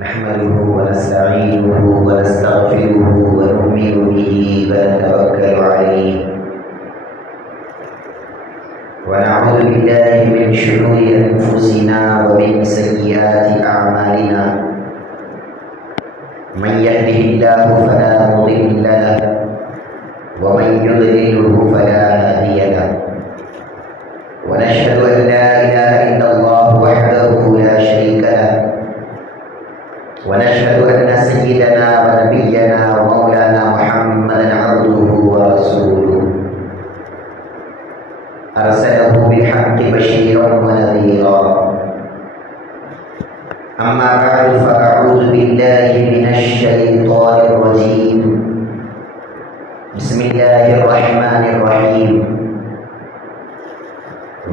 نحمده ونستعينه ونستغفره ونؤمن به ونتوكل عليه ونعوذ بالله من شرور أنفسنا ومن سيئات أعمالنا من يهده الله فلا مضل له ومن يضلله فلا هادي له ونشهد أن لا إله إلا الله وحده لا شريك له ونشهد أن سيدنا ونبينا ومولانا محمدا عبده ورسوله أرسله بالحق بشيرا ونذيرا أما بعد فأعوذ بالله من الشيطان الرجيم بسم الله الرحمن الرحيم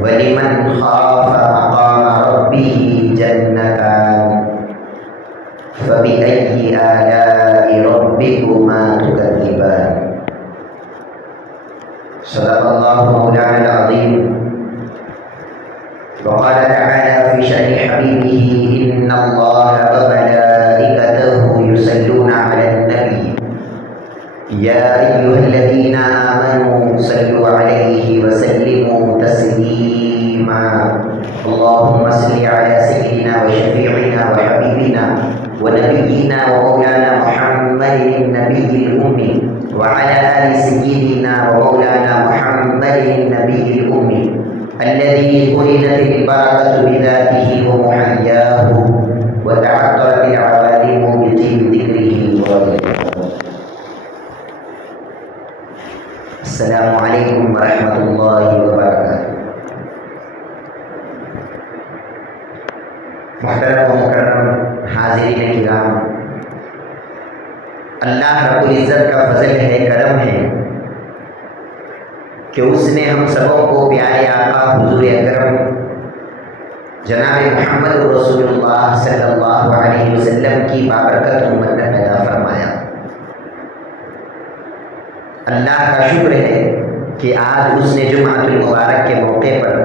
ولمن خاف مقام ربه جنتان فبأي آلاء ربكما تكذبان صدق الله مولانا العظيم وقال تعالى في شأن حبيبه إن الله وملائكته يصلون على النبي يا أيها الذين آمنوا صلوا عليه وسلموا تسليما اللهم صل على سيدنا وشفيعنا وحبيبنا ونبينا ومولانا محمد النبي الأمي وعلى آل سيدنا ومولانا محمد النبي الأمي الذي قرنت البركة بذاته ومحياه وتعطرت العوالم بطيب ذكره ورضيه. السلام علیکم ورحمۃ اللہ وبرکاتہ. محترم و مکرم حاضرین کرام، اللہ رب العزت کا فضل ہے، کرم ہے کہ اس نے ہم سبوں کو پیارے آقا حضور اکرم جناب محمد رسول اللہ صلی اللہ علیہ وسلم کی بابرکت امت میں پیدا فرمایا. اللہ کا شکر ہے کہ آج اس نے جمعۃ المبارک کے موقع پر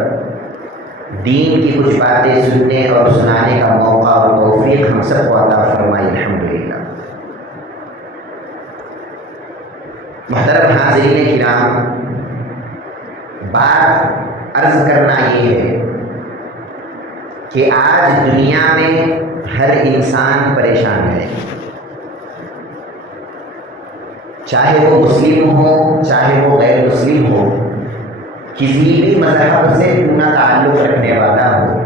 دین کی کچھ باتیں سننے اور سنانے کا موقع اور توفیق ہم سب کو عطا فرمائی. الحمدللہ. محترم حاضرین کرام، بات عرض کرنا یہ ہے کہ آج دنیا میں ہر انسان پریشان ہے، چاہے وہ مسلم ہو چاہے وہ غیر مسلم ہو، کسی بھی مذہب سے نہ تعلق رکھنے والا ہو.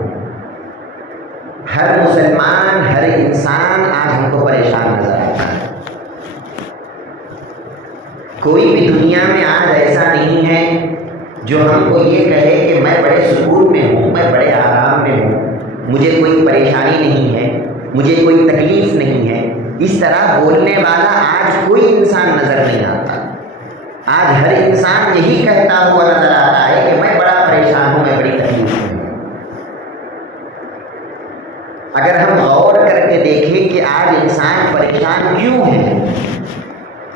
ہر مسلمان، ہر انسان آج ہم کو پریشان نظر آتا ہے. کوئی بھی دنیا میں آج ایسا نہیں ہے جو ہم کو یہ کہے کہ میں بڑے سکون میں ہوں، میں بڑے آرام میں ہوں، مجھے کوئی پریشانی نہیں ہے، مجھے کوئی تکلیف نہیں ہے. اس طرح بولنے والا آج کوئی انسان نظر نہیں آتا. آج ہر انسان یہی کہتا ہوا نظر آتا ہے کہ میں بڑا پریشان ہوں، میں بڑی تکلیف میں ہوں. اگر ہم غور کر کے دیکھیں کہ آج انسان پریشان کیوں ہے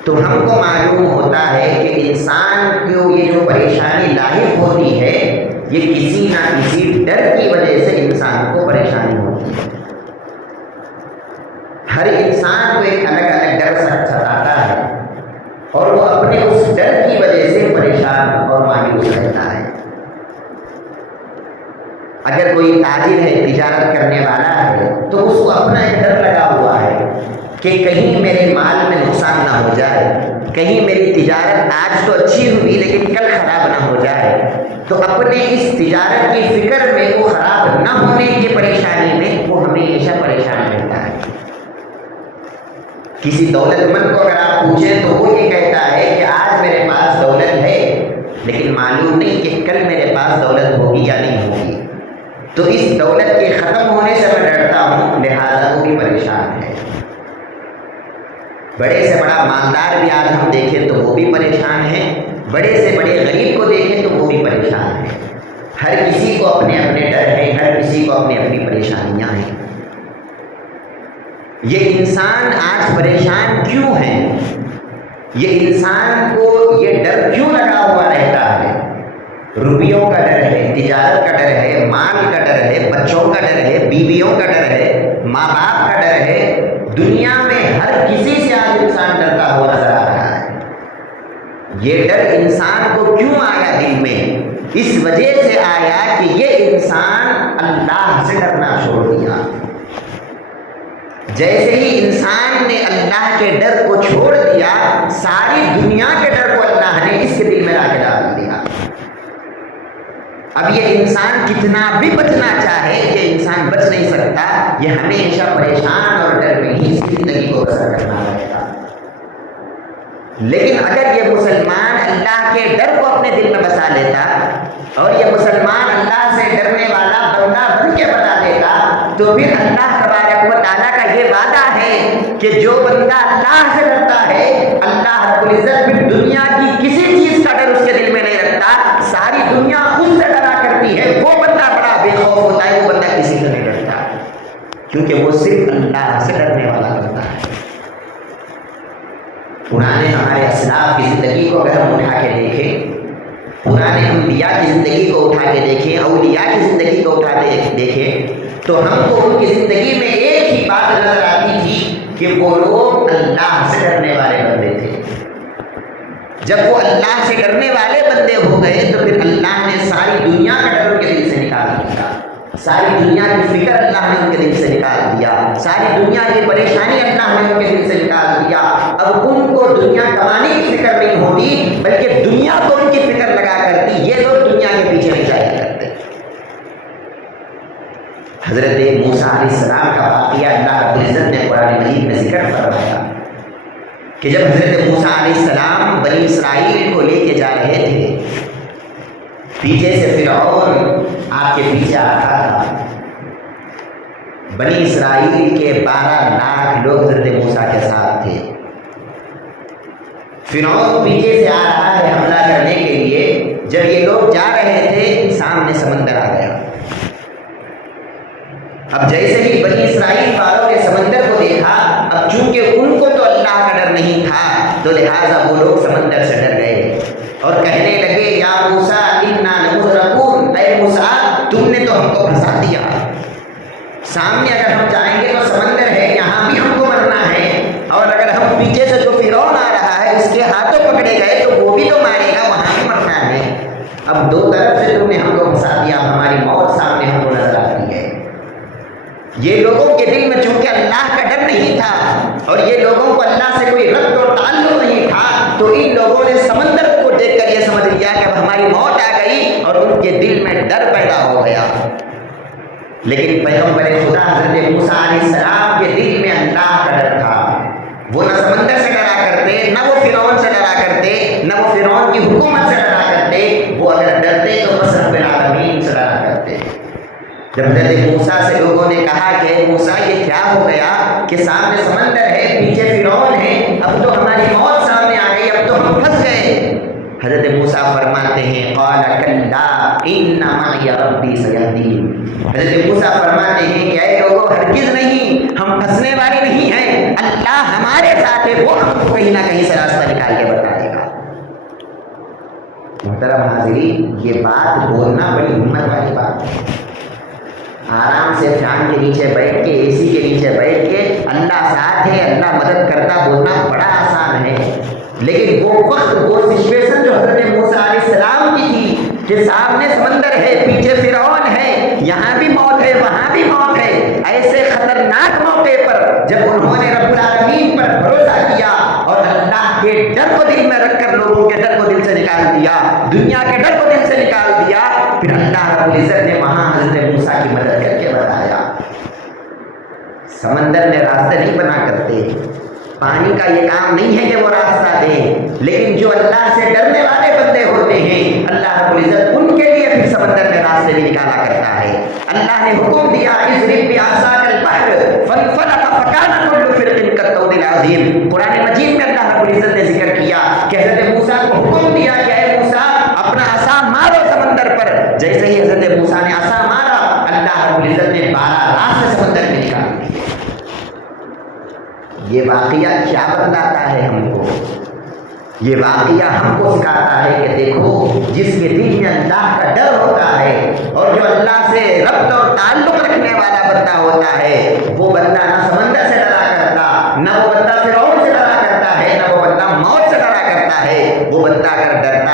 تو ہم کو معلوم ہوتا ہے کہ انسان کو یہ جو پریشانی لاحق ہوتی ہے یہ کسی نہ کسی ڈر کی وجہ سے انسان کو پریشانی ہوتی ہے. ہر انسان کو ایک الگ الگ ڈر ستاتا ہے اور وہ اپنے اس ڈر کی وجہ سے پریشان اور مایوس رہتا ہے. اگر کوئی تاجر ہے، تجارت کرنے والا ہے، تو اس کو اپنا ایک ڈر لگا ہوا ہے کہ کہیں میرے مال میں نقصان نہ ہو جائے، کہیں میری تجارت آج تو اچھی ہوئی لیکن کل خراب نہ ہو جائے. تو اپنے اس تجارت کی فکر میں، وہ خراب نہ ہونے کی پریشانی میں وہ ہمیشہ پریشان رہتا ہے. کسی دولت مند کو اگر آپ پوچھیں تو وہ یہ کہتا ہے کہ آج میرے پاس دولت ہے لیکن معلوم نہیں کہ کل میرے پاس دولت ہوگی یا نہیں ہوگی. تو اس دولت کے ختم ہونے سے میں ڈرتا ہوں، لہذا وہ بھی پریشان ہے. بڑے سے بڑا مالدار بھی آج ہم دیکھیں تو وہ بھی پریشان ہے، بڑے سے بڑے غریب کو دیکھیں تو وہ بھی پریشان ہے. ہر کسی کو اپنے اپنے ڈر ہیں، ہر کسی کو اپنی اپنی پریشانیاں ہیں. یہ انسان آج پریشان کیوں ہے؟ یہ انسان کو یہ ڈر کیوں لگا ہوا رہتا ہے؟ روپیوں کا ڈر ہے، تجارت کا ڈر ہے، مال کا ڈر ہے، بچوں کا ڈر ہے، بیویوں کا ڈر ہے، ماں باپ کا ڈر ہے، دنیا میں ہر کسی سے آج انسان ڈرتا ہوا نظر آ رہا ہے۔ یہ ڈر انسان کو کیوں آیا دل میں؟ اس وجہ سے آیا کہ یہ انسان اللہ سے ڈرنا چھوڑ دیا۔ جیسے ہی انسان نے اللہ کے ڈر کو چھوڑ دیا، ساری دنیا کے ڈر کو اللہ نے اس کے دل میں لا کے ڈال دیا۔ اب یہ انسان کتنا بھی بچنا چاہے، یہ انسان بچ نہیں سکتا، یہ ہمیشہ پریشان اور ڈر میں ہی زندگی کو بسر کرنا رہے گا۔ لیکن اگر یہ مسلمان اللہ کے ڈر کو اپنے دل میں بسا لیتا اور یہ مسلمان اللہ سے ڈرنے والا بندہ بن کے بتا دیتا، تو پھر اللہ تبارک و تعالیٰ کا یہ وعدہ ہے کہ جو بندہ اللہ سے ڈرتا ہے، اللہ رب العزت پھر دنیا کی کسی چیز کا ڈر اس کے دل میں نہیں رکھتا، ساری دنیا اس سے ڈرا کرتی ہے، وہ بندہ بڑا بے خوف ہوتا ہے، وہ بندہ کسی سے نہیں ڈرتا، کیونکہ وہ صرف اللہ سے ڈرنے والا بندہ ہے۔ پرانے ہمارے اسلاف کی زندگی کو اگر ہم اٹھا کے دیکھیں، پرانے انبیاء کی زندگی کو اٹھا کے دیکھیں، اولیاء کی زندگی کو اٹھا کے دیکھیں، تو ہم کو ان کی زندگی میں ایک ہی بات نظر آتی تھی کہ وہ لوگ اللہ سے ڈرنے والے بندے تھے۔ جب وہ اللہ سے ڈرنے والے بندے ہو گئے تو پھر اللہ نے ساری دنیا کا ڈر ان کے دل سے نکال دیا، ساری دنیا کی فکر اللہ نے ان کے دل سے نکال دیا، ساری دنیا کی پریشانی اللہ نے ان کے دل سے نکال دیا۔ اب ان کو دنیا کمانے کی فکر نہیں ہوتی، بلکہ دنیا کو ان کی فکر لگا کرتی، یہ لوگ دنیا کے پیچھے نہیں جایا کرتے۔ حضرت موسیٰ علیہ السلام کا واقعہ اللہ رب العزت نے قرآن مجید میں ذکر فرمایا کہ جب حضرت موسیٰ علیہ السلام بنی اسرائیل کو لے کے جا رہے تھے، پیچھے سے فرعون آپ کے پیچھے آ رہا تھا۔ بنی اسرائیل کے 12 لاکھ لوگ حضرت موسیٰ کے ساتھ تھے۔ فرعون پیچھے سے آ رہا ہے حملہ کرنے کے لیے۔ جب یہ لوگ جا رہے تھے، سامنے سمندر آ گیا۔ اب جیسے ہی بنی اسرائیل والوں نے سمندر کو دیکھا، اب چونکہ ان کو تو اللہ کا ڈر نہیں تھا، تو لہٰذا وہ لوگ سمندر سے ڈر گئے اور کہنے لگے، یا موسیٰ انا لمدرکون، اے موسیٰ تم نے تو ہم کو پھنسا دیا، سامنے اگر ہم جائیں گے تو سمندر ہے، یہاں بھی ہم کو مرنا ہے، اور اگر ہم پیچھے سے جو فرعون آ رہا ہے اس کے ہاتھوں پکڑے گئے تو وہ بھی تو مارے گا، وہاں بھی مرنا ہے۔ اب دو طرف سے تم نے ہم کو پھنسا دیا، ہماری موت سامنے ہم کو نظر آتی ہے۔ یہ لوگوں کے دل میں چونکہ اللہ کا ڈر نہیں تھا اور یہ لوگوں کو اللہ سے کوئی ربط اور تعلق نہیں تھا، تو ان لوگوں نے سمندر کو دیکھ کر یہ سمجھ لیا کہ اب ہماری موت آ گئی، اور ان کے دل میں ڈر پیدا ہو گیا۔ لیکن پیغمبر خدا حضرت موسیٰ علیہ السلام کے دل میں اللہ کا ڈر تھا۔ وہ نہ سمندر سے ڈرا کرتے، نہ وہ فرعون سے ڈرا کرتے، نہ وہ فرعون کی حکومت سے ڈرا کرتے، وہ اگر ڈرتے تو بس رب العالمین سے ڈرا کرتے۔ جب حضرت موسیٰ سے لوگوں نے کہا کہ موسیٰ یہ کیا ہو گیا کہ سامنے سمندر ہے، پیچھے فرعون ہے، اب تو ہماری موت سامنے آ گئی، اب تو ہم پھنس گئے۔ حضرت موسیٰ فرماتے ہیں، قال کلا ان معی ربی سیہدین۔ حضرت موسیٰ فرماتے ہیں کہ اے لوگوں، ہرگز نہیں، ہم پھنسنے والے نہیں ہیں، اللہ ہمارے ساتھ ہے، وہ ہم کو کہیں نہ کہیں سے راستہ نکال کے بتائے گا۔ محترم حاضرین، یہ بات بولنا بڑی ہمت والی بات ہے۔ آرام سے فین کے نیچے بیٹھ کے، اے سی کے نیچے بیٹھ کے اللہ ساتھ ہے، اللہ مدد کرتا بولنا بڑا آسان ہے، لیکن وہ وقت، وہ سچویشن جو حضرت موسیٰ علیہ السلام کی تھی کہ سامنے سمندر ہے، پیچھے فرعون ہے، یہاں بھی موت ہے، وہاں بھی موت ہے، ایسے خطرناک موقع پر جب انہوں نے رب العالمین پر بھروسہ کیا اور اللہ کے ڈر کو دل میں رکھ کر لوگوں کے ڈر کو دل سے نکال دیا، دنیا کے ڈر کو دل سے نکال دیا، پھر اللہ رب العزت نے وہاں حضرت موسیٰ کی مدد کر کے بتایا۔ سمندر میں راستہ نہیں بنا کرتے، پانی کا یہ کام نہیں ہے کہ وہ راستہ دے، لیکن جو اللہ سے ڈرنے والے بندے ہوتے ہیں، اللہ رب العزت ان کے لیے پھر سمندر میں راستے بھی نکالا کرتا ہے۔ اللہ نے حکم دیا، اضرب بعصاک البحر فانفلق فکان کل فرق کالطود العظیم۔ قرآن مجید میں اللہ رب العزت نے ذکر کیا کہ حضرت موسیٰ کو حکم دیا کہ اے موسیٰ اپنا عصا مارو سمندر پر۔ جیسے ہی حضرت موسیٰ نے عصا مارا، اللہ رب العزت نے 12 راستے سمندر میں نکال دیے۔ یہ واقعہ کیا بتلاتا ہے ہم کو؟ یہ واقعہ ہم کو سکھاتا ہے کہ دیکھو، جس کے دل میں اللہ کا ڈر ہوتا ہے اور جو اللہ سے ربط اور تعلق رکھنے والا بندہ ہوتا ہے، وہ بندہ نہ سمندر سے ڈرا کرتا،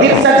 63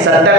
70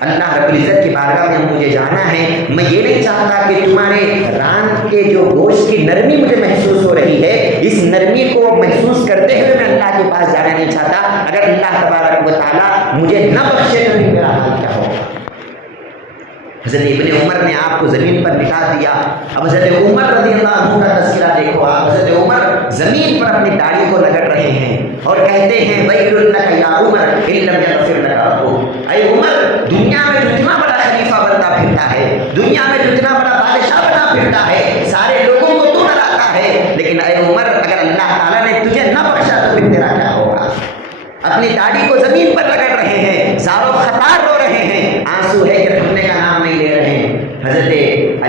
اللہ رب العزت کی بارگاہ میں مجھے جانا ہے، میں یہ نہیں چاہتا کہ تمہارے ران کے جو گوشت کی نرمی مجھے محسوس ہو رہی ہے، اس نرمی کو محسوس کرتے ہوئے میں اللہ کے پاس جانا نہیں چاہتا۔ اگر اللہ تبارک و تعالیٰ مجھے نہ بخشے تو میرا حال کیا ہوگا؟ حضرت ابن عمر نے آپ کو زمین پر لٹا دیا۔ اب حضرت عمر رضی اللہ عنہ کا تذکرہ دیکھو آپ، حضرت عمر زمین پر اپنی داڑھی کو رگڑ رہے ہیں اور کہتے ہیں وَيْلٌ لَكَ يَا عُمَرْ إِن لَّمْ يَغْفِرْ لَكَ رَبُّكَ، اے عمر دنیا میں جو اتنا بڑا خلیفہ بنتا پھرتا ہے، دنیا میں جو اتنا بڑا بادشاہ بنا پھرتا ہے، سارے لوگوں کو تو ڈراتا ہے، لیکن اے عمر اگر اللہ تعالیٰ نے تجھے نہ بخشا تو پھر تیرا کیا ہوگا؟ اپنی داڑھی کو زمین پر رگڑ رہے ہیں، زارو خطار رو رہے ہیں، آنسو ہے کہ تھمنے کا نام نہیں لے رہے ہیں۔ حضرت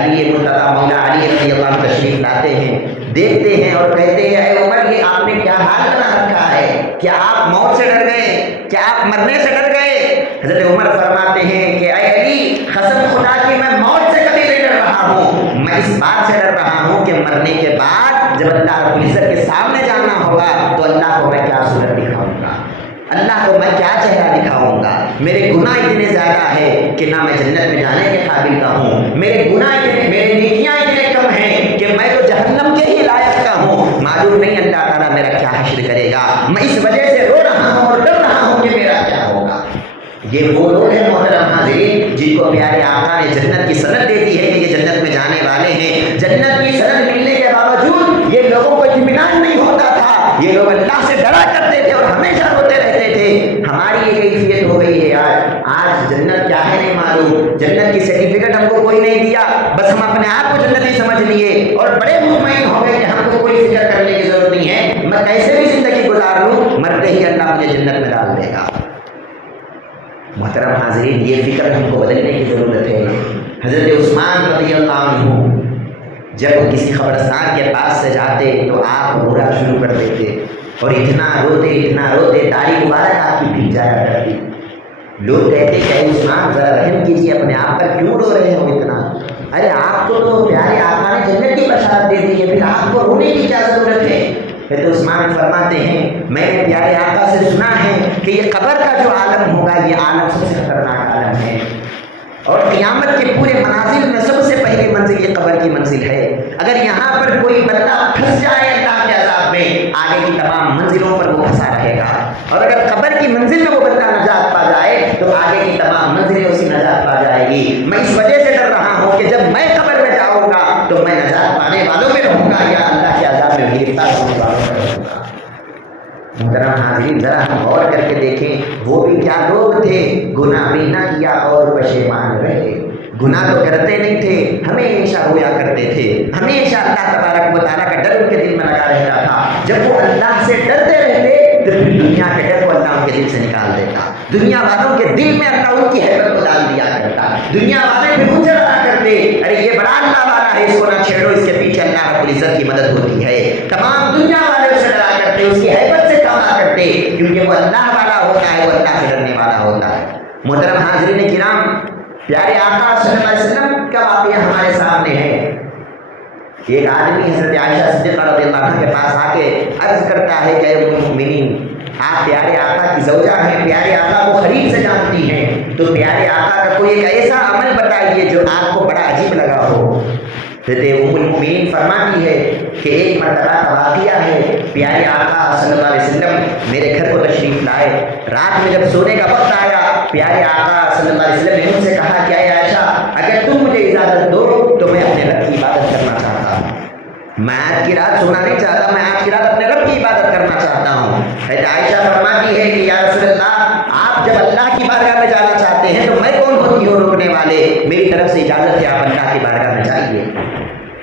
علی مرتضیٰ مولا علی رضی اللہ عنہ تشریف لاتے ہیں، دیکھتے ہیں اور کہتے ہیں اے عمر یہ آپ نے کیا حال بنا رکھا ہے؟ کیا آپ موت سے ڈر گئے؟ کیا آپ مرنے سے ڈر گئے؟ حضرت عمر فرماتے ہیں کہ اے علی قسم خدا کی میں موت سے کبھی نہیں ڈر رہا ہوں، میں اس بات سے ڈر رہا ہوں کہ مرنے کے بعد جب اللہ رب العزت کے سامنے جانا ہوگا تو اللہ کو میں کیا صورت دکھاؤں گا، اللہ کو میں کیا چہرہ دکھاؤں گا؟ میرے گناہ اتنے زیادہ ہے کہ نہ میں جنت میں جانے کے قابل کا ہوں، میرے گناہ اتنے، میرے نیکیاں اتنے کم ہیں کہ میں تو جہنم کے ہی لائق کا ہوں، معلوم نہیں اللہ تعالیٰ میرا کیا حشر کرے گا، میں اس وجہ سے رو رہا ہوں اور ڈر رہا ہوں کہ میرا کیا ہوگا۔ یہ وہ لوگ ہیں محترم حاضرین جن کو پیارے آقا نے جنت کی سند دے دی ہے کہ یہ جنت میں جانے والے ہیں۔ جنت کی سند ملنے کے باوجود یہ لوگوں کو اطمینان نہیں ہوتا تھا، یہ لوگ اللہ سے ڈرا کرتے تھے اور ہمیشہ روتے رہتے تھے۔ ہماری یہ کیفیت ہو گئی ہے آج جنت کیا ہے نہیں معلوم، جنت کی سرٹیفکیٹ ہم کو کوئی نہیں دیا، بس ہم اپنے آپ کو جنتی سمجھ لیے اور بڑے مطمئن ہو گئے کہ ہم کو کوئی فکر کرنے کی ضرورت نہیں ہے، میں کیسے بھی زندگی گزار لوں مرتے ہی اللہ مجھے جنت میں ڈال دے گا۔ محترم حاضرین یہ فکر ہم کو بدلنے کی ضرورت ہے۔ حضرت عثمان رضی اللہ عنہ جب کسی قبرستان کے پاس سے جاتے تو آپ رونا شروع کر دیتے اور اتنا روتے داڑھی مبارک آپ کی بھیگ جایا کرتی۔ لوگ کہتے کہ اے عثمان ذرا رحم کیجیے، اپنے آپ پر کیوں رو رہے ہو اتنا؟ ارے آپ کو تو پیارے آقا نے جنت کی بشارت دے دی ہے، پھر آپ کو رونے کی کیا ضرورت ہے؟ حضرت عثمان فرماتے ہیں میں نے پیارے آقا سے سنا ہے کہ یہ قبر کا جو عالم ہوگا یہ عالم سب سے خطرناک عالم ہے، اور قیامت کے پورے منازل میں سب سے پہلی منزل یہ قبر کی منزل ہے۔ اگر یہاں پر کوئی بندہ پھنس جائے اللہ کے عذاب میں آگے کی تمام منزلوں پر وہ پھنسا رہے گا، اور اگر قبر کی منزل میں وہ بندہ نجات پا جائے تو آگے کی تمام منزلیں اسی نجات پا جائے گی۔ میں اس وجہ سے ڈر رہا ہوں کہ جب میں قبر میں جاؤں گا تو میں نجات پانے والوں میں رہوں گا یا اللہ کے عذاب میں گرفتار ہونے والوں میں رہوں گا۔ محترم حاضرین ذرا ہم غور کر کے دیکھیں وہ بھی کیا لوگ تھے، گناہ بھی نہ کیا اور پشیمان رہے۔ گناہ تو کرتے نہیں تھے، ہمیشہ رویا کرتے تھے، ہمیشہ اللہ تبارک و تعالیٰ کا ڈر ان کے دل میں لگا رہتا تھا۔ جب وہ اللہ سے ڈرتے رہتے تو پھر دنیا کے ڈر کو اللہ ان کے دل سے نکال دیتا، دنیا والوں کے دل میں اللہ ان کی حیبت کو ڈال دیا کرتا، دنیا والے پھر ان سے ڈرا کرتے ارے یہ بڑا اللہ والا ہے، اس کو نہ چھیڑو، اس کے پیچھے اللہ رب العزت کی مدد ہوتی ہے۔ تمام دنیا والے اسے ڈرا کرتے، اس کی حیبت سے کما کرتے، کیونکہ وہ اللہ والا ہوتا ہے، وہ اللہ سے ڈرنے والا ہوتا ہے۔ محترم حاضرین کرام پیارے آقا صلی اللہ علیہ وسلم کا واقعہ ہمارے سامنے ہے۔ ایک آدمی حضرت عائشہ صدیقہ رضی اللہ عنہ کے پاس آ کے عرض کرتا ہے کہ اے مومنین آپ پیارے آقا کی زوجہ ہیں، پیارے آقا کو قریب سے جانتی ہیں، تو پیارے آقا کا کوئی ایک ایسا عمل بتائیے جو آپ کو بڑا عجیب لگا ہو۔ حضرت ام المؤمنین فرماتی ہے کہ ایک مرتبہ کا واقعہ ہے، پیارے آقا صلی اللہ علیہ وسلم میرے گھر کو تشریف لائے، رات میں جب سونے کا وقت آیا پیارے آقا صلی اللہ علیہ وسلم نے مجھ سے کہا کہ اے عائشہ اگر تم مجھے اجازت دو تو میں اپنے رب کی عبادت کرنا چاہتا ہوں، میں آج کی رات سونا نہیں چاہتا، میں آج کی رات اپنے رب کی عبادت کرنا چاہتا ہوں۔ حضرت عائشہ فرماتی ہے کہ یا رسول اللہ آپ جب اللہ کی بارگاہ میں جانا چاہتے ہیں تو میں کون ہوتی ہوں روکنے والے، میری طرف سے اجازت ہے آپ اللہ کی بارگاہ میں جائیے۔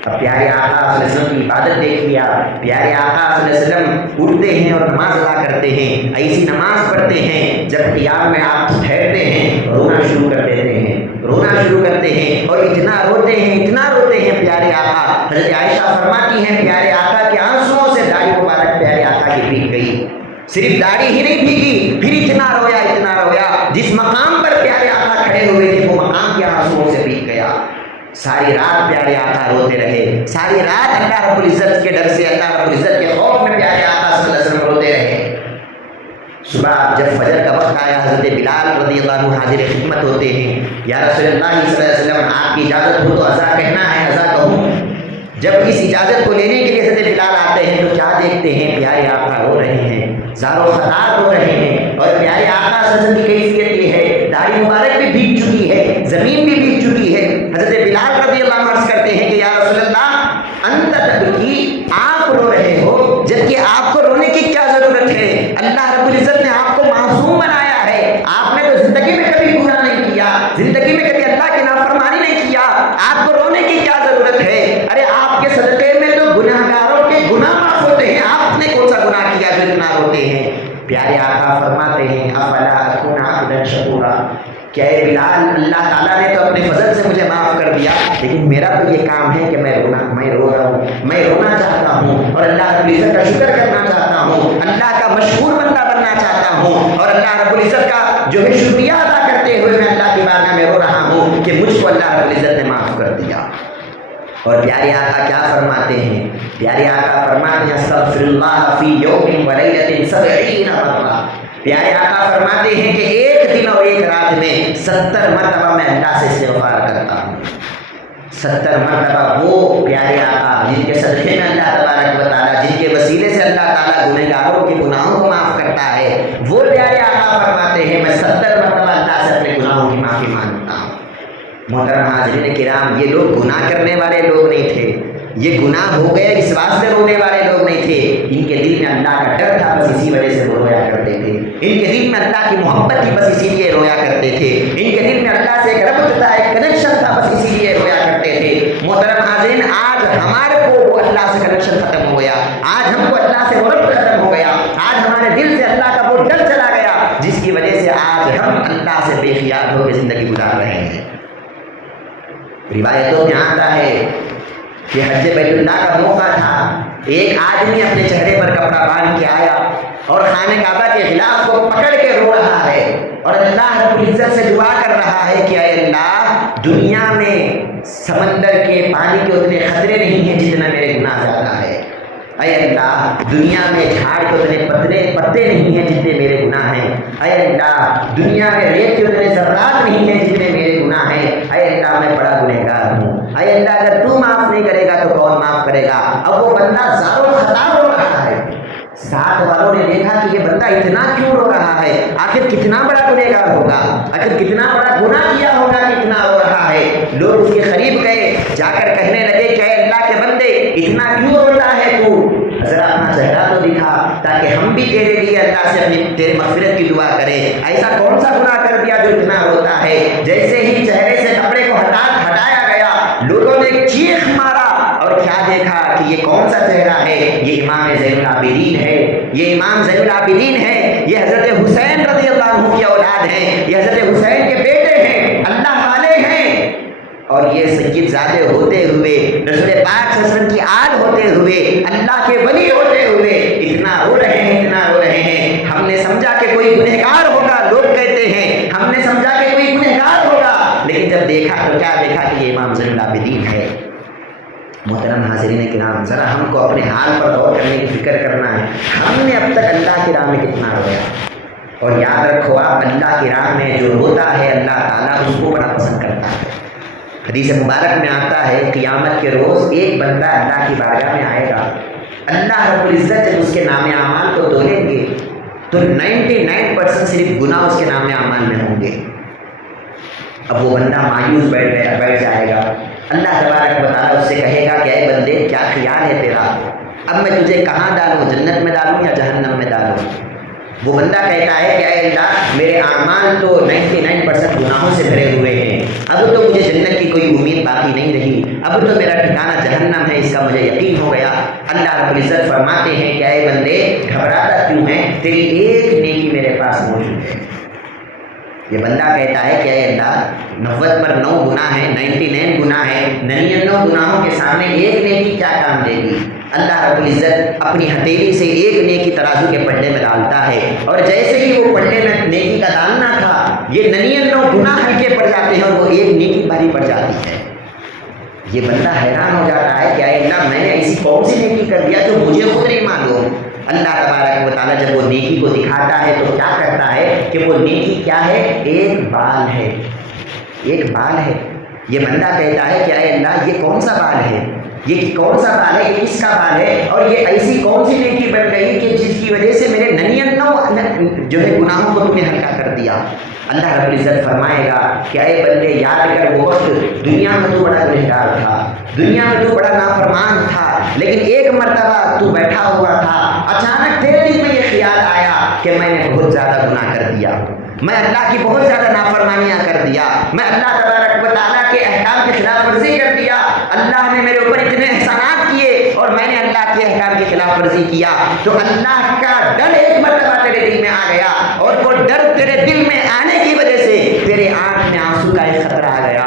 اب پیارے آقا صلی اللہ علیہ وسلم کی عبادت دیکھیے آپ، پیارے آقا صلی اللہ علیہ وسلم اٹھتے ہیں اور نماز ادا کرتے ہیں، ایسی نماز پڑھتے ہیں جب قیام میں آپ ٹھہرتے ہیں رونا شروع کر دیتے ہیں، رونا شروع کرتے ہیں اور اتنا روتے ہیں پیارے آقا۔ حضرت عائشہ فرماتی ہیں پیارے آقا کے آنسوؤں سے داڑھی مبارک پیارے آقا کی بھیگ گئی، صرف داڑھی ہی نہیں بھیگی، پھر اتنا رویا جس مقام پر پیارے آقا کھڑے ہوئے تھے وہ مقام کے آنسوؤں سے بھیگ گیا۔ ساری رات پیارے آقا روتے رہے، ساری رات اللہ رب العزت کے ڈر سے، اللہ رب العزت کے خوف میں پیارے آقا صلی اللہ علیہ وسلم روتے رہے۔ صبح جب فجر کا وقت آیا حضرت بلال رضی اللہ عنہ حاضر خدمت ہوتے ہیں، یا رسول اللہ صلی اللہ علیہ وسلم آپ کی اجازت ہو تو اذان کہنا ہے، اذان کہوں۔ جب اس اجازت کو لینے کے لیے حضرت بلال آتے ہیں تو کیا دیکھتے ہیں؟ پیارے آقا رو رہے ہیں، زار و خطار ہو رہے ہیں، اور پیارے آقا صلی اللہ علیہ وسلم کی کیفیت یہ ہے، داڑھی مبارک بھی بھیگ چکی ہے، زمین بھی بھیگ چکی ہے۔ حضرت بلال رضی اللہ عنہ عرض کرتے ہیں کہ یا رسول اللہ انت تبکی، آپ رو رہے ہو، جبکہ آپ کو رونے کی کیا ضرورت ہے؟ اللہ رب العزت نے آپ کو معصوم بنایا ہے، آپ نے تو زندگی میں کبھی گناہ نہیں کیا، زندگی میں کبھی اللہ کی نافرمانی نہیں کیا، آپ کو رونے کی کیا ضرورت ہے؟ ارے آپ کے صدقے میں تو گناہگاروں کے گناہ معاف ہوتے ہیں، آپ نے کون سا گناہ کیا جو اتنا روتے ہیں؟ پیارے آقا فرماتے ہیں افلا اکون عبدا شکورا، کہ اے بلال اللہ تعالیٰ نے تو اپنے فضل سے مجھے معاف کر دیا، لیکن میرا تو یہ کام ہے کہ میں رو رہا ہوں، میں رونا چاہتا ہوں، اور اللہ رب العزت کا شکر کرنا چاہتا ہوں، اللہ کا مشکور بندہ بننا چاہتا ہوں، اور اللہ رب العزت کا جو ہے شکریہ ادا کرتے ہوئے میں اللہ کی بارگاہ میں رو رہا ہوں کہ مجھ کو اللہ رب العزت نے معاف کر دیا۔ اور پیارے آقا کیا فرماتے ہیں؟ پیارے آقا فرماتے ہیں استغفر اللہ فی یوم و لیلۃ 70 مرہ، پیارے آقا فرماتے ہیں کہ ایک دن اور ایک رات میں 70 مرتبہ میں اللہ سے استغفار کرتا ہوں۔ 70 مرتبہ وہ پیارے آقا جن کے صدقے میں اللہ تبارک و تعالیٰ، جن کے وسیلے سے اللہ تعالیٰ گنہگاروں کے گناہوں کو معاف کرتا ہے، وہ پیارے آقا فرماتے ہیں میں 70 مرتبہ اللہ سے اپنے گناہوں کی معافی مانگتا ہوں۔ محترم حاضرین کرام، یہ لوگ گناہ کرنے والے لوگ نہیں تھے، یہ گناہ ہو گئے اس واسطے رونے والے لوگ نہیں تھے، ان کے دل میں اللہ کا ڈر تھا، بس اسی وجہ سے وہ رویا کرتے تھے، ان کے دل میں اللہ کی محبت تھی، بس اسی لیے رویا کرتے تھے، ان کے دل میں اللہ سے ایک ربط تھا، ایک کنیکشن تھا، بس اسی لیے رویا کرتے تھے۔ محترم حاضرین، آج ہمارے کو وہ اللہ سے کنیکشن ختم ہو گیا، آج ہم کو اللہ سے وہ ربط ختم ہو گیا، آج ہمارے دل سے اللہ کا وہ ڈر چلا گیا، جس کی وجہ سے آج ہم اللہ سے بے خیال ہو کے زندگی گزار رہے ہیں۔ روایتوں میں آتا ہے کہ حج بیت اللہ کا موقع تھا، ایک آدمی اپنے چہرے پر کپڑا باندھ کے آیا اور خانہ کعبہ کے غلاف کو پکڑ کے رو رہا ہے، اور اللہ رب العزت سے دعا کر رہا ہے کہ اے اللہ، دنیا میں سمندر کے پانی کے اتنے خطرے نہیں ہیں جتنا میرے گناہ زیادہ ہے، اے اللہ دنیا میں جھاڑ کے اتنے پتے نہیں ہیں جتنے میرے گناہ ہیں، اے اللہ دنیا میں ریت کے اتنے ذرات نہیں ہیں جتنے میرے گناہ ہیں، اے اللہ میں بڑا گنہگار ہوں، اے اللہ اگر تو معاف نہیں کرے گا تو کون معاف کرے گا؟ اب وہ بندہ زار و خطار ہو رہا ہے، ساتھ والوں نے دیکھا کہ یہ بندہ اتنا کیوں رو رہا ہے، آخر کتنا بڑا گنہگار ہوگا، آخر کتنا بڑا گناہ کیا ہوگا کہ اتنا رو رہا ہے۔ لوگ اس کے قریب گئے، جا کر کہنے لگے کہ اے اللہ کے بندے اتنا کیوں روتا ہے تو؟ ذرا اپنا چہرہ تو دکھا تاکہ ہم بھی تیرے لیے اللہ سے اپنی تیرے مغفرت کی دعا کریں، ایسا کون سا گناہ کر دیا جو اتنا روتا ہے؟ جیسے ہی چہرے سے کپڑے کو ہٹایا گیا، لوگوں نے چیخ مارا، اور کیا دیکھا کہ یہ کون سا چہرہ ہے؟ یہ امام زین العابدین ہے، یہ امام زین العابدین ہے، یہ حضرت حسین رضی اللہ عنہ کی اولاد ہیں، یہ حضرت حسین کے بیٹے ہیں، اللہ والے ہیں، اور یہ سید زادے ہوتے ہوئے، رسول پاک صلی اللہ علیہ وسلم کی آل ہوتے ہوئے، اللہ کے ولی ہوتے ہوئے اتنا رو رہے ہیں، اتنا رو رہے ہیں۔ ہم نے سمجھا کہ کوئی گنہگار ہوگا، لوگ کہتے ہیں ہم نے سمجھا کہ کوئی گنہگار ہوگا، لیکن جب دیکھا تو کیا دیکھا کہ یہ امام زین العابدین ہے۔ محترم حاضرین کرام، ذرا ہم کو اپنے حال پر غور کرنے کی فکر کرنا ہے، ہم نے اب تک اللہ کی راہ میں کتنا رویا؟ اور یاد رکھو آپ، اللہ کی راہ میں جو روتا ہے اللہ تعالیٰ اس کو بڑا پسند کرتا ہے۔ حدیث مبارک میں آتا ہے قیامت کے روز ایک بندہ اللہ کی بارگاہ میں آئے گا، اللہ رب العزت جب اس کے نام اعمال کو تولیں گے تو 99% صرف گناہ اس کے نام اعمال میں ہوں گے۔ اب وہ بندہ مایوس بیٹھ جائے گا، اللہ تبارک و تعالیٰ اس سے کہے گا کہ اے بندے کیا خیال ہے تیرا، اب میں تجھے کہاں ڈالوں، جنت میں ڈالوں یا جہنم میں ڈالوں؟ وہ بندہ کہتا ہے کہ اے اللہ میرے اعمال تو 99% گناہوں سے بھرے ہوئے ہیں، اب تو مجھے جنت کی کوئی امید باقی نہیں رہی، اب تو میرا ٹھکانہ جہنم ہے، اس کا مجھے یقین ہو گیا۔ اللہ رب العزت فرماتے ہیں کہ اے بندے گھبراتا کیوں ہے، تیری ایک نیکی میرے پاس موجود ہے۔ یہ بندہ کہتا ہے کہ اے اللہ 90 پر 9 گناہ ہیں، 99 گناہ ہیں، 99 گناہوں کے سامنے ایک نیکی کیا کام دے گی؟ اللہ رب العزت اپنی ہتھیلی سے ایک نیکی ترازو کے پلڑے میں ڈالتا ہے، اور جیسے ہی وہ پلڑے میں نیکی کا ڈالنا تھا، یہ 99 گناہ ہلکے پڑ جاتے ہیں اور وہ ایک نیکی بھاری پڑ جاتی ہے۔ یہ بندہ حیران ہو جاتا ہے کہ اے اللہ میں نے ایسی کون سی نیکی کر دیا جو مجھے خود نہیں معلوم. اللہ تبارک و تعالیٰ جب وہ نیکی کو دکھاتا ہے تو کیا کرتا ہے کہ وہ نیکی کیا ہے؟ ایک بال ہے. ایک بال ہے. یہ بندہ کہتا ہے کہ اے اللہ یہ کون سا بال ہے؟ یہ کون سا بال ہے؟ یہ کس کا بال ہے؟ اور یہ ایسی کون سی نیکی بن گئی کہ جس کی وجہ سے میرے ننیانو جو ہے گناہوں کو تم نے ہلکا کر دیا. اللہ رب العزت فرمائے گا کہ اے بندے یاد کر وہ وقت دنیا میں تو بڑا گنہگار تھا، دنیا میں تو بڑا نافرمان تھا، لیکن ایک مرتبہ تو بیٹھا ہوا تھا، اچانک تیرے دل میں یہ خیال آیا کہ میں نے بہت زیادہ گناہ کر دیا، میں اللہ کی بہت زیادہ نافرمانیاں کر دیا، میں اللہ تبارک و تعالیٰ کے احکام کی خلاف ورزی کر دیا، اللہ نے میرے اوپر اتنے احسانات کیے اور میں نے اللہ کے احکام کی خلاف ورزی کیا. تو اللہ کا ڈر ایک مرتبہ تیرے دل میں آ گیا اور وہ ڈر تیرے دل میں آنے کی وجہ سے تیرے آنکھ میں آنسو کا ایک خطرہ آ گیا.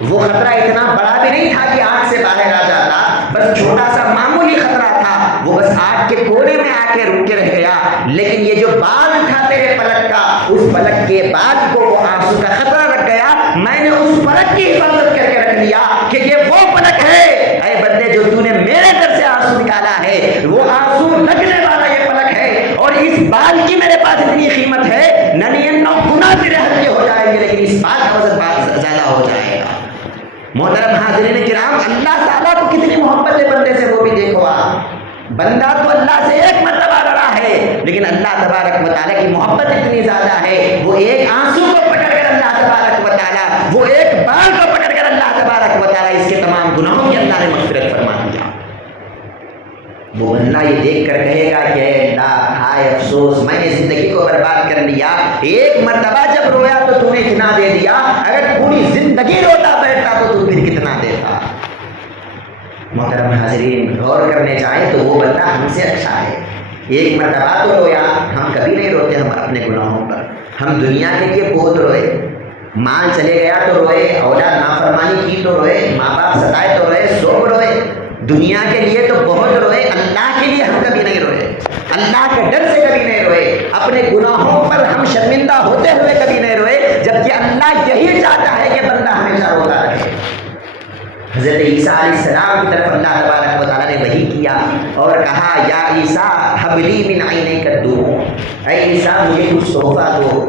وہ خطرہ اتنا بڑا بھی نہیں تھا کہ آنکھ سے باہر آ جاتا، بس چھوٹا سا معمولی خطرہ تھا، وہ بس آنکھ کے کونے میں آ کے رک کے رہ گیا. لیکن یہ جو بال تھا تیرے پلک کا، اس پلک کے بعد کو وہ آنسو کا خطرہ رکھ گیا. میں نے اس پلک کی حفاظت کر کے رکھ لیا کہ یہ وہ پلک ہے اے بندے جو تو نے میرے در سے آنسو نکالا ہے، وہ آنسو لگنے والا یہ پلک ہے. اور اس بال کی میرے پاس اتنی قیمت ہے، 99 گنا تیرے حق کے ہو جائیں گے لیکن اس بال کا وزن بہت زیادہ ہو جائے گا. محترم حاضرین کرام، اللہ تعالیٰ کو کتنی محبت ہے بندے سے وہ بھی دیکھو آپ. بندہ تو اللہ سے ایک مرتبہ لڑا ہے لیکن اللہ تبارک و تعالیٰ کی محبت اتنی زیادہ ہے، وہ ایک آنسو کو پکڑ کر اللہ تبارک و تعالیٰ، وہ ایک بال کو پکڑ کر اللہ تبارک و تعالیٰ اس کے تمام گناہوں کی اللہ نے مغفرت فرما دیا. وہ بندہ یہ دیکھ کر کہے گا کہ اے اللہ ہائے افسوس، میں نے زندگی کو برباد کر لیا. ایک مرتبہ جب رویا تو تو نے اتنا دے دیا، اگر پوری زندگی روتا بیٹھتا تو پھر کتنا دیتا. محترم حاضرین، غور کرنے چاہیں تو وہ بندہ ہم سے اچھا ہے. ایک مرتبہ تو رویا، ہم کبھی نہیں روتے ہم اپنے گناہوں پر. ہم دنیا کے لیے بہت روئے، مال چلے گیا تو روئے، اولاد نافرمانی کی تو روئے، ماں باپ ستائے تو روئے، سب روئے. دنیا کے لیے تو بہت روئے، اللہ کے لیے ہم کبھی نہیں روئے، اللہ کے ڈر سے کبھی نہیں روئے، اپنے گناہوں پر ہم شرمندہ ہوتے ہوئے کبھی نہیں روئے، جبکہ اللہ یہی چاہتا ہے کہ بندہ ہمیشہ روتا رہے. حضرت عیسیٰ علیہ السلام کی طرف اللہ تبارک و تعالیٰ نے وحی کیا اور کہا یا عیسیٰ حب لی من عینیک الدموع، اے عیسیٰ مجھے کچھ تحفہ دو.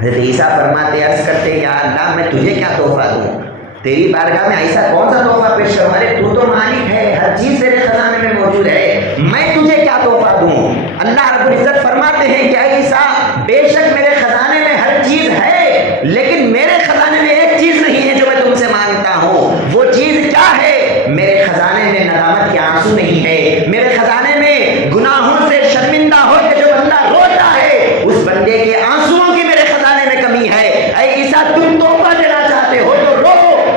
حضرت عیسیٰ فرماتے عرض کرتے یا اللہ میں تجھے کیا تحفہ دوں، تیری بارگاہ میں ایسا کون سا تحفہ پیش کروں، ارے تو تو مالک ہے، ہر چیز تیرے خزانے میں موجود ہے، میں تجھے کیا تحفہ دوں. اللہ رب العزت فرماتے ہیں کہ اے عیسیٰ بے شک میرے خزانے میں ہر چیز ہے، لیکن میرے خزانے میں ایک چیز نہیں ہے جو میں تم سے مانگتا ہوں. وہ چیز کیا ہے؟ میرے خزانے میں ندامت کے آنسو نہیں ہے، میرے خزانے میں گناہوں سے شرمندہ ہو کے جو بندہ روتا ہے اس بندے کے آنسوؤں کی میرے خزانے میں کمی ہے. اے عیسیٰ تم تحفہ دینا چاہتے ہو تو رو،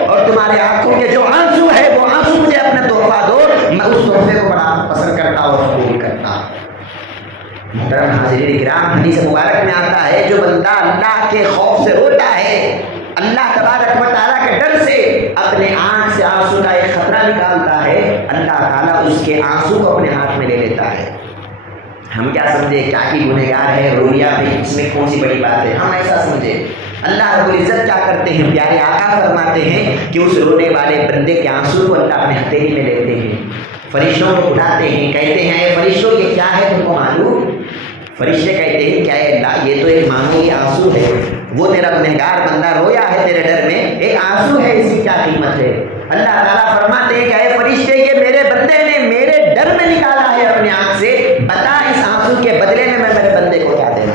اور تمہارے آنکھوں کے جو آنسو ہے وہ آنسو مجھے اپنا تحفہ دو، میں اس تحفے کو بڑا پسند کرتا اور قبول کرتا. محترم حاضرین کرام، حدیث مبارک میں آتا ہے جو بندہ اللہ کے خوف سے روتا ہے، اللہ تبارک و تعالیٰ کے ڈر سے اپنے آنکھ سے آنسو کا ایک خطرہ نکالتا ہے، اللہ تعالیٰ اس کے آنسو کو اپنے ہاتھ میں لے لیتا ہے. ہم کیا سمجھے کیا کی گنہگار ہے، رو لیا بھائی اس میں کون سی بڑی بات ہے، ہم ایسا سمجھے. اللہ رب العزت کیا کرتے ہیں، پیارے آقا فرماتے ہیں کہ اس رونے والے بندے کے آنسو کو اللہ اپنے ہتھیلی میں لیتے ہیں، فرشتوں کو اٹھاتے ہیں، کہتے ہیں اے فرشتوں یہ کیا ہے تم کو معلوم؟ فرشتے کہتے ہیں کیا ہے اللہ یہ تو ایک معمولی آنسو ہے، وہ تیرا گنہگار بندہ رویا ہے تیرے ڈر میں، ایک آنسو ہے، اس کی کیا قیمت ہے. اللہ تعالیٰ فرماتے ہیں کہ اے فرشتے یہ میرے بندے نے میرے ڈر میں نکالا ہے اپنے آنکھ سے، بتا اس آنسو کے بدلے میں میرے بندے کو کیا دینا.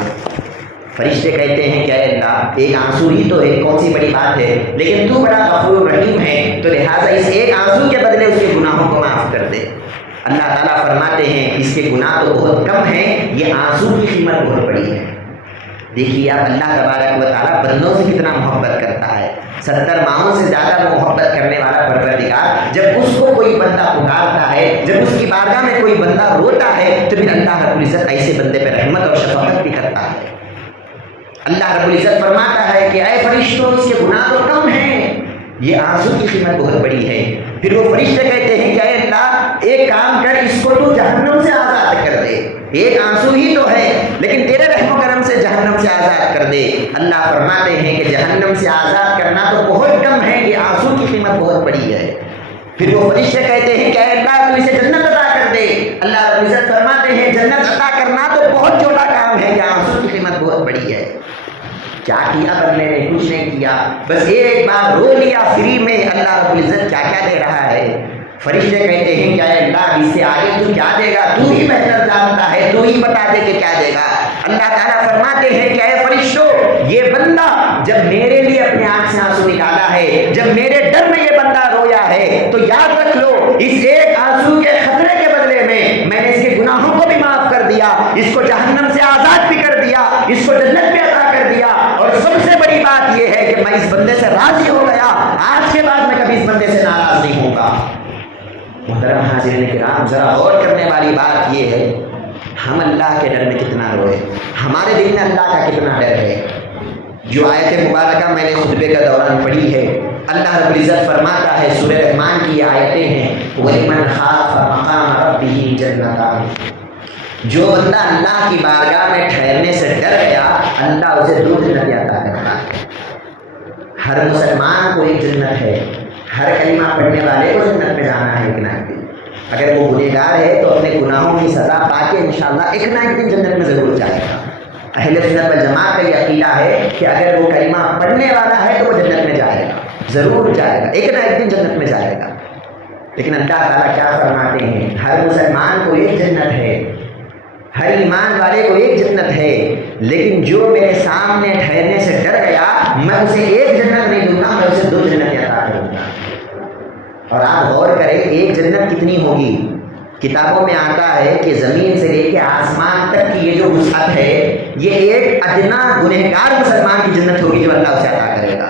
فرشتے کہتے ہیں کہ اے اللہ ایک آنسو ہی تو ہے، کون سی بڑی بات ہے، لیکن تو بڑا غفور رحیم ہے تو لہٰذا اس ایک آنسو کے بدلے اس کے گناہوں کو معاف کر دے. اللہ تعالیٰ فرماتے ہیں اس کے گناہ تو بہت کم ہیں، یہ آنسو کی قیمت بہت بڑی ہے. دیکھیے آپ اللہ تبارک و تعالیٰ بندوں سے کتنا محبت کرتا ہے، 70 ماہوں سے زیادہ محبت کرنے والا پروردگار جب اس کو کوئی بندہ پکارتا ہے، جب اس کی بارگاہ میں کوئی بندہ روتا ہے تو پھر اللہ رب العزت ایسے بندے پہ رحمت اور شفقت بھی کرتا ہے. اللہ رب العزت فرماتا ہے کہ اے فرشتوں اس کے گناہ تو کم ہیں، یہ آنسو کی قیمت بہت بڑی ہے. پھر وہ فرشتے کہتے ہیں کہ اے اللہ ایک کام کر، اس کو تو جہنم سے آزاد کر دے، ایک آنسو ہی تو ہے لیکن تیرے رحم و کرم سے سے جہنم سے آزاد کر دے۔ اللہ فرماتے ہیں کہ جہنم سے آزاد کرنا تو بہت کم ہے، یہ آنسو کی قیمت بہت بڑی ہے۔ پھر وہ فرشتے کہتے ہیں کہ اے اللہ تو اسے جنت عطا کر دے۔ اللہ رب العزت فرماتے ہیں جنت عطا کرنا تو بہت چھوٹا کام ہے، یہ آنسو کی قیمت بہت بڑی ہے۔ کیا کیا بندے نے؟ کچھ نہیں کیا، بس ایک بار رو لیا فری میں۔ اللہ رب العزت کیا کیا دے رہا ہے؟ فرشتے کہتے ہیں کہ اے اللہ اس سے آگے تو کیا دے گا؟ تو ہی بہتر جانتا ہے، تو ہی بتا دے کہ کیا دے گا۔ اللہ تعالیٰ فرماتے ہیں کہ اے فرشتوں، یہ بندہ جب میرے لیے اپنے آنکھ سے آنسو نکالا ہے، جب میرے ڈر میں یہ بندہ رویا ہے، تو یاد رکھ لو اس ایک آنسو کے خطرے کے بدلے میں نے اس کے گناہوں کو بھی معاف کر دیا، اس کو جہنم سے آزاد بھی کر دیا، اس کو جنت بھی عطا کر دیا۔ اور سب سے بڑی بات یہ ہے کہ میں اس بندے سے راضی ہو گیا، آج کے بعد میں کبھی اس بندے سے ناراض نہیں ہوں گا۔ محترم حاضرین کرام، ذرا غور کرنے والی بات یہ ہے ہم اللہ کے ڈر میں کتنا روئے، ہمارے دل میں اللہ کا کتنا ڈر ہے۔ جو آیت مبارکہ میں نے خطبے کا دوران پڑھی ہے، اللہ رب العزت فرماتا ہے، سورہ رحمان کی یہ آیتیں ہیں، وَلِمَنْ خَافَ مَقَامَ رَبِّهِ جَنَّتَانِ، جو بندہ اللہ کی بارگاہ میں ٹھہرنے سے ڈر گیا، اللہ اسے 2 جنتیں عطا کرتا ہے۔ ہر مسلمان کو ایک جنت ہے، ہر کلمہ پڑھنے والے کو جنت میں جانا ہے ایک نہ ایک دن۔ اگر وہ گنہگار ہے تو اپنے گناہوں کی سزا پا کے انشاءاللہ ایک نہ ایک دن جنت میں ضرور جائے گا۔ اہل سنت والجماعت کا یہ عقیدہ ہے کہ اگر وہ کلمہ پڑھنے والا ہے تو وہ جنت میں جائے گا، ضرور جائے گا، ایک نہ ایک دن جنت میں جائے گا۔ لیکن اللہ تعالیٰ کیا فرماتے ہیں؟ ہر مسلمان کو ایک جنت ہے، ہر ایمان والے کو ایک جنت ہے، لیکن جو میرے سامنے ٹھہرنے سے ڈر گیا میں اسے ایک جنت نہیں دوں گا، میں اسے 2 جنتیں عطا کروں گا۔ اور آپ غور کریں ایک جنت کتنی ہوگی؟ کتابوں میں آتا ہے کہ زمین سے لے کے آسمان تک کی یہ جو وسعت ہے، یہ ایک ادنا گنہگار مسلمان کی جنت ہوگی جو اللہ اسے عطا کرے گا۔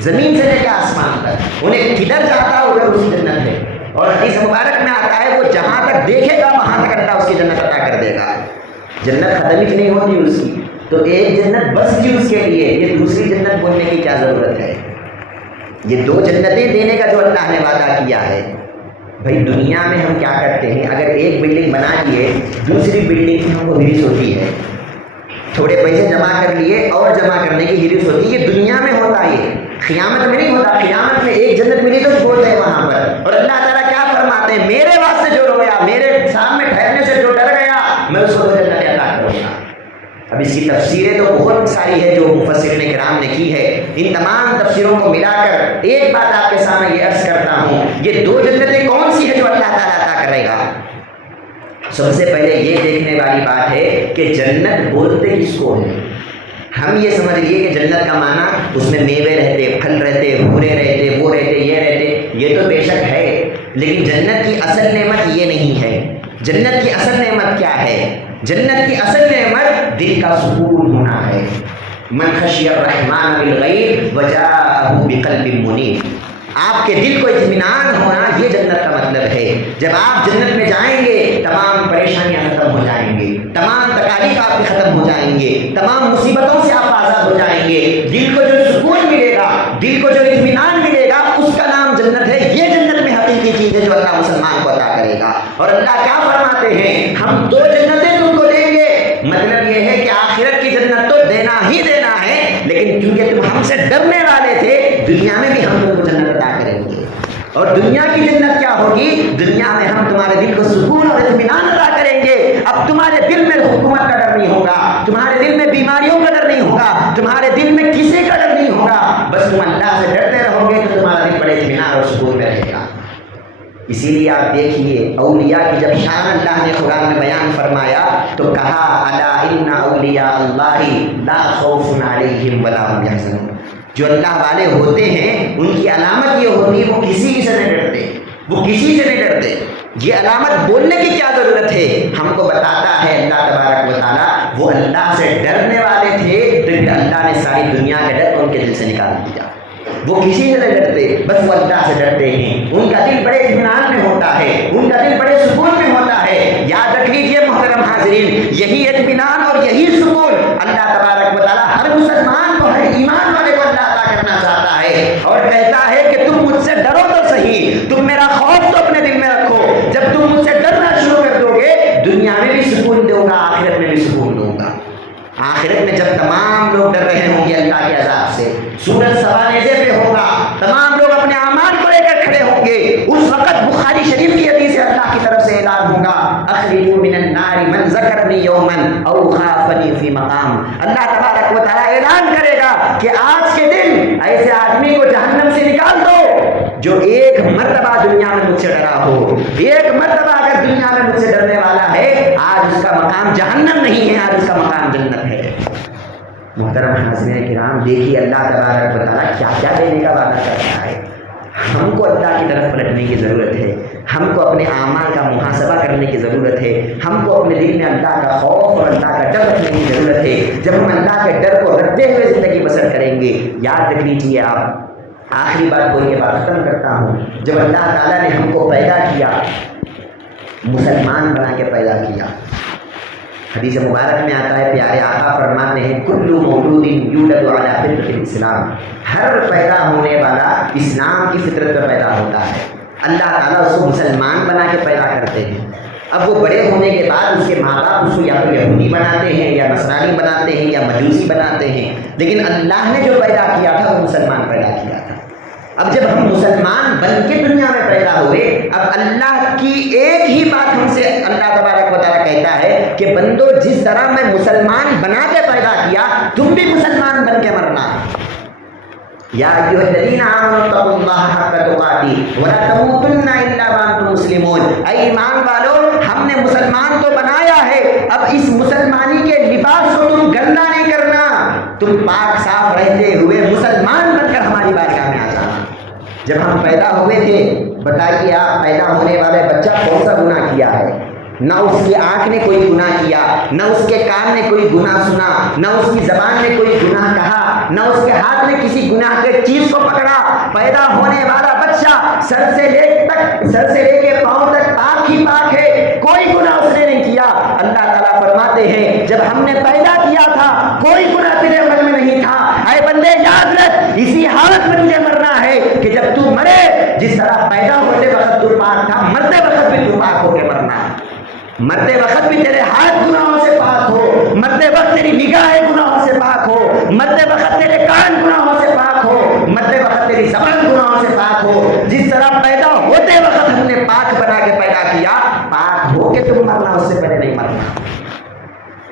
زمین سے لے کے آسمان تک انہیں کدھر جاتا ادھر اس کی جنت ہے۔ اور حدیث مبارک میں آتا ہے وہ جہاں تک دیکھے گا وہاں تک اللہ اس کی جنت عطا کر دے گا۔ جنت ختم ہی نہیں ہوتی اس کی، تو ایک جنت بس کی اس کے لیے، یہ دوسری جنت بولنے کی کیا ضرورت ہے؟ یہ 2 جنتیں دینے کا جو اللہ نے وعدہ کیا ہے۔ بھائی دنیا میں ہم کیا کرتے ہیں؟ اگر ایک بلڈنگ بنا لیے، دوسری بلڈنگ کی ہم کو ہرس ہوتی ہے، تھوڑے پیسے جمع کر لیے اور جمع کرنے کی ہرس ہوتی ہے۔ یہ دنیا میں ہوتا ہے، قیامت میں نہیں ہوتا۔ قیامت میں ایک جنت ملی تو بہت ہے وہاں پر۔ اور اللہ تعالیٰ کیا فرماتے ہیں؟ میرے واسطے جو رویا، میرے سامنے ٹھہرنے سے جو ڈر گیا، میں اس کو 2 جنتیں عطا کروں گا۔ اب اس کی تفسیریں تو بہت ساری ہے جو مفسرین کرام نے کی ہے، ان تمام تفسیروں کو ملا کر ایک بات آپ کے سامنے یہ عرض کرتا ہوں، یہ 2 جنتیں کون سی ہے جو اللہ تعالیٰ عطا کرے گا؟ سب سے پہلے یہ دیکھنے والی بات ہے کہ جنت بولتے کس کو ہے؟ ہم یہ سمجھ لیے کہ جنت کا معنی اس میں میوے رہتے، پھل رہتے، بھورے رہتے، وہ رہتے، یہ رہتے، یہ تو بے شک ہے، لیکن جنت کی اصل نعمت یہ نہیں ہے۔ جنت کی اصل نعمت کیا ہے؟ جنت کی اصل نعمت دل کا سکون ہونا ہے۔ من خشی الرحمن بالغیب وجاءہ بقلب منیب، آپ کے دل کو اطمینان ہونا، یہ جنت کا مطلب ہے۔ جب آپ جنت میں جائیں گے تمام پریشانیاں ختم ہو جائیں گے، تمام تکالیف آپ کی ختم ہو جائیں گے، تمام مصیبتوں سے آپ آزاد ہو جائیں گے، دل کو جو سکون ملے گا، دل کو جو اطمینان ملے گا، اس کا نام جنت ہے۔ یہ جنت میں حقیقی چیز ہے جو اللہ مسلمان کو عطا کرے گا۔ اور اللہ کیا فرماتے ہیں؟ ہم 2 جنتیں تم کو دیں گے۔ مطلب یہ ہے کہ آخرت کی جنت تو دینا ہی دینا ہے، لیکن کیونکہ تم ہم سے ڈرنے والے تھے، دنیا میں بھی ہم تم کو جنت عطا کریں گے۔ اور دنیا کی جنت کیا ہوگی؟ دنیا میں ہم تمہارے دل کو سکون اور اطمینان عطا کریں گے۔ اب تمہارے دل میں حکومت کا ڈر نہیں ہوگا، تمہارے دل میں بیماریوں کا ڈر نہیں ہوگا، تمہارے دل میں کسی کا ڈر نہیں ہوگا، بس تم اللہ سے ڈرتے رہو گے تو تمہارا دل بڑے اطمینان اور سکون میں رہے گا۔ اسی لیے آپ دیکھیے اولیاء کی جب شان اللہ نے قرآن میں بیان فرمایا تو کہا الا ان اولیاء اللہ لا خوف علیہم ولا هم يحزنون، جو اللہ والے ہوتے ہیں ان کی علامت یہ ہوتی ہے وہ کسی سے نہیں ڈرتے، وہ کسی سے نہیں ڈرتے۔ یہ علامت بولنے کی کیا ضرورت ہے؟ ہم کو بتاتا ہے اللہ تبارک و تعالیٰ وہ اللہ سے ڈرنے والے تھے تو اللہ نے ساری دنیا کے ڈر کو ان کے دل سے نکال دیا۔ وہ کسی سے نہیں ڈرتے، بس وہ اللہ سے ڈرتے ہیں، ان کا دل بڑے اطمینان میں ہوتا ہے، ان کا دل بڑے سکون میں ہوتا ہے۔ یاد رکھ لیجیے محترم حاضرین، یہی اطمینان اور یہی سکون اللہ تبارک و تعالیٰ ہر مسلمان کو، ہر ایمان والے کو اللہ عطا کرنا چاہتا ہے، اور کہتا ہے کہ تم مجھ سے ڈرو تو صحیح، تم میرا خوف تو اپنے دل میں رکھو۔ جب تم مجھ سے ڈرنا شروع کر دو گے، دنیا میں بھی سکون دوں گا، آخرت میں بھی سکون دوں گا۔ آخرت میں جب سورج سوانیزے پہ ہوگا، تمام لوگ اپنے اعمال کو لے کر کھڑے ہوں گے، اس وقت بخاری شریف کی حدیث سے اللہ کی طرف سے اعلان ہوگا اخرجوا من النار من ذکرنی یوما او خافنی فی مقام۔ اللہ تبارک و تعالیٰ اعلان کرے گا کہ آج کے دن ایسے آدمی کو جہنم سے نکال دو جو ایک مرتبہ دنیا میں مجھ سے ڈرا ہو۔ ایک مرتبہ اگر دنیا میں مجھ سے ڈرنے والا ہے، آج اس کا مقام جہنم نہیں ہے، آج اس کا مقام جنت ہے۔ محترم حاضرین کرام، دیکھیے اللہ تبارک و تعالیٰ کیا کیا دینے کا وعدہ کرتا ہے۔ ہم کو اللہ کی طرف پلٹنے کی ضرورت ہے، ہم کو اپنے اعمال کا محاسبہ کرنے کی ضرورت ہے، ہم کو اپنے دل میں اللہ کا خوف اور اللہ کا ڈر رکھنے کی ضرورت ہے۔ جب ہم اللہ کے ڈر کو رکھتے ہوئے زندگی بسر کریں گے، یاد رکھ لیجیے آپ، آخری بات کو یہ بات ختم کرتا ہوں، جب اللہ تعالیٰ نے ہم کو پیدا کیا، مسلمان بنا کے پیدا کیا، حدیث مبارک میں آتا ہے، پیارے آقا فرماتے ہیں کل مولود یولد علی فطرۃ الاسلام، ہر پیدا ہونے والا اسلام کی فطرت پر پیدا ہوتا ہے۔ اللہ تعالیٰ اس کو مسلمان بنا کے پیدا کرتے ہیں۔ اب وہ بڑے ہونے کے بعد اس کے ماں باپ اس کو یا تو یہودی بناتے ہیں یا نصرانی بناتے ہیں یا مجوسی بناتے ہیں، لیکن اللہ نے جو پیدا کیا تھا وہ مسلمان پیدا کیا تھا۔ اب جب ہم مسلمان بن کے دنیا میں پیدا ہوئے، اب اللہ کی ایک ہی بات ہم سے اللہ تبارک و تعالیٰ کہتا ہے کہ بندو جس طرح میں مسلمان بنا کے پیدا کیا، تم بھی مسلمان بن کے مرنا۔ یا ایھا الذین آمنوا اتقوا اللہ حق تقاتہ ولا تموتن الا وانتم مسلمون، اے ایمان والو، ہم نے مسلمان تو بنایا ہے، اب اس مسلمانی کے لباس کو تم گندا نہیں کرنا، تم پاک صاف رہتے ہوئے مسلمان بن کر ہماری بارگاہ میں آ جانا۔ جب ہم پیدا ہوئے تھے، بتائیے آپ، پیدا ہونے والے بچہ کون سا گناہ کیا ہے؟ نہ اس کی آنکھ نے کوئی گناہ کیا، نہ اس کے کان نے کوئی گناہ سنا، نہ اس کی زبان نے کوئی گناہ کہا، نہ اس کے ہاتھ نے کسی گناہ کے چیز کو پکڑا۔ پیدا ہونے والا بچہ سر سے لے کے پاؤں تک پاک ہی پاک ہے، کوئی گناہ اس نے نہیں کیا۔ اللہ تعالیٰ فرماتے ہیں جب ہم نے پیدا کیا تھا کوئی گناہ تیرے عمل میں نہیں تھا، اے بندے یاد رکھ، اسی حالت میں تجھے مرنا ہے کہ جب تو مرے، جس طرح پیدا ہوتے وقت تو پاک تھا، مرتے وقت بھی تو پاک ہو کے مرنا۔ مرتے وقت بھی تیرے ہاتھ گناہوں سے پاک ہو، مرتے وقت تیری نگاہیں گناہوں سے پاک ہو، مرتے وقت تیرے کان گناہوں سے پاک ہو، مرتے وقت تیری زبان گناہوں سے پاک ہو۔ جس طرح پیدا ہوتے وقت ہم نے پاک بنا کے پیدا کیا، پاک ہو کے تم مرنا، اس سے پہلے نہیں مرنا۔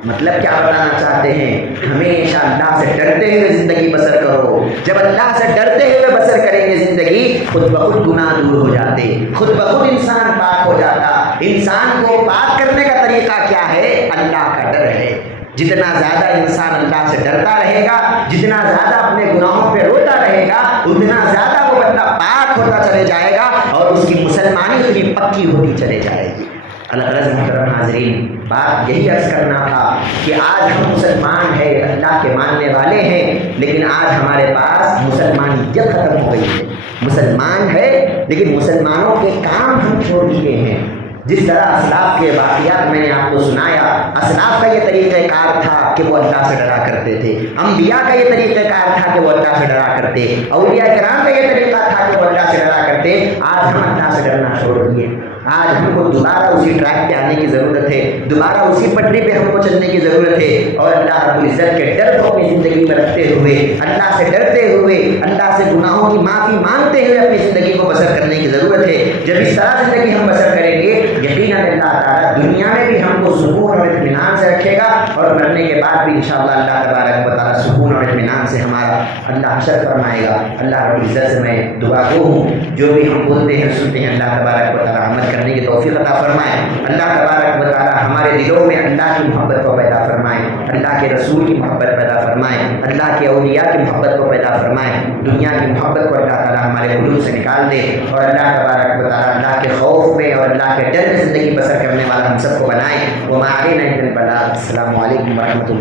مطلب کیا بتانا چاہتے ہیں؟ ہمیشہ اللہ سے ڈرتے ہوئے زندگی بسر کرو۔ جب اللہ سے ڈرتے ہوئے بسر کریں گے زندگی، خود بخود گناہ دور ہو جاتے، خود بخود انسان پاک ہو جاتا۔ انسان کو پاک کرنے کا طریقہ کیا ہے؟ اللہ کا ڈر ہے۔ جتنا زیادہ انسان اللہ سے ڈرتا رہے گا، جتنا زیادہ اپنے گناہوں پہ روتا رہے گا، اتنا زیادہ وہ بندہ پاک ہوتا چلے جائے گا اور اس کی مسلمانی اتنی پکی ہوتی چلے جائے گی۔ الغرض محترم حاضرین، بات یہی عرض کرنا تھا کہ آج ہم مسلمان ہیں، اللہ کے ماننے والے ہیں، لیکن آج ہمارے پاس مسلمانیت ختم ہو گئی ہے۔ مسلمان ہے لیکن مسلمانوں کے کام ہم چھوڑ دیے ہیں۔ جس طرح اسلاف کے واقعات میں نے آپ کو سنایا، اسلاف کا یہ طریقہ کار تھا کہ وہ اللہ سے ڈرا کرتے تھے، انبیاء کا یہ طریقہ کار تھا کہ وہ اللہ سے ڈرا کرتے، اولیاء کرام کا یہ طریقہ تھا کہ وہ اللہ سے ڈرا کرتے۔ آج ہم اللہ سے ڈرنا چھوڑ دیے، آج ہم کو دوبارہ اسی ٹریک پہ آنے کی ضرورت ہے، دوبارہ اسی پٹری پہ ہم کو چلنے کی ضرورت ہے، اور اللہ رب العزت کے ڈر کو اپنی زندگی میں رکھتے ہوئے، اللہ سے ڈرتے ہوئے، اللہ سے گناہوں کی معافی مانگتے ہوئے اپنی زندگی کو بسر کرنے کی ضرورت ہے۔ جب اس طرح زندگی ہم بسر کریں گے، یقیناً اللہ تعالیٰ دنیا میں بھی ہم کو سکون اور اطمینان سے رکھے گا، اور مرنے کے بعد بھی انشاءاللہ اللہ تبارک و تعالیٰ سکون اور اطمینان سے ہمارا اللہ حشر فرمائے گا۔ اللہ رب العزت سے میں دعا گو ہوں، جو بھی ہم بولتے ہیں سنتے ہیں، اللہ تبارک و تعالیٰ عمل کرنے کی توفیق عطا فرمائے۔ اللہ تبارک و تعالیٰ ہمارے دلوں میں اللہ کی محبت کو پیدا فرمائے، اللہ کے رسول کی محبت پیدا فرمائے، اللہ کے اولیاء کی محبت کو پیدا فرمائے، دنیا کی محبت کو اللہ تعالیٰ ہمارے قلوب سے نکال دے، اور اللہ تبارک و تعالیٰ اللہ کے خوف میں اور اللہ کے ڈر میں زندگی بسر کرنے والا ہم سب کو بنائے۔ وما علینا الا البلاغ۔ السلام علیکم ورحمۃ اللہ۔